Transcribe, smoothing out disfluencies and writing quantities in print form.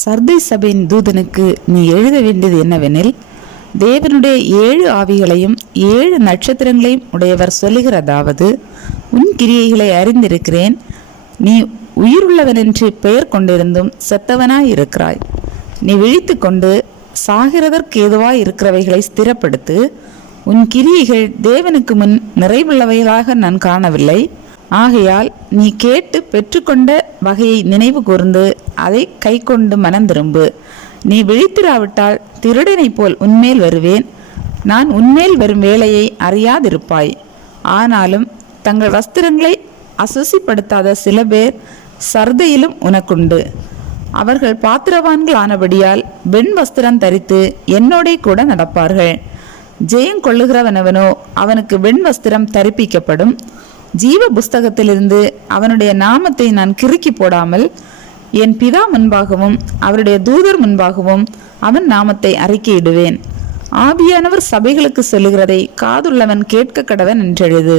சர்தை சபையின் தூதனுக்கு நீ எழுத வேண்டியது என்னவெனில், தேவனுடைய 7 ஆவிகளையும் 7 நட்சத்திரங்களையும் உடையவர் சொல்லுகிறதாவது, உன் கிரியைகளை அறிந்திருக்கிறேன். நீ உயிருள்ளவனென்று பெயர் கொண்டிருந்தும் செத்தவனாயிருக்கிறாய். நீ விழித்து கொண்டு சாகிறதற்கு ஏதுவாய் இருக்கிறவைகளை ஸ்திரப்படுத்து. உன் கிரியைகள் தேவனுக்கு முன் நிறைவுள்ளவைகளாக நான் காணவில்லை. ஆகையால் நீ கேட்டு பெற்றுக்கொண்ட வகையை நினைவு கூர்ந்து அதை கை கொண்டு மனந்திரும்பு. நீ விழித்திராவிட்டால் திருடனை போல் உன்மேல் வருவேன். நான் உன்மேல் வரும் வேலையை அறியாதிருப்பாய். ஆனாலும் தங்கள் வஸ்திரங்களை அசுசிப்படுத்தாத சில பேர் சர்தையிலும் உனக்குண்டு. அவர்கள் பாத்திரவான்கள் ஆனபடியால் வெண் வஸ்திரம் தரித்து என்னோடே கூட நடப்பார்கள். ஜெயம் கொள்ளுகிறவனவனோ அவனுக்கு வெண் வஸ்திரம் தரிப்பிக்கப்படும். ஜீவ புஸ்தகத்திலிருந்து அவனுடைய நாமத்தை நான் கிறுக்கி போடாமல் என் பிதா முன்பாகவும் அவருடைய தூதர் முன்பாகவும் அவன் நாமத்தை அறிக்கையிடுவேன். ஆவியானவர் சபைகளுக்கு சொல்லுகிறதை காதுள்ளவன் கேட்க கடவன் என்றெழுது.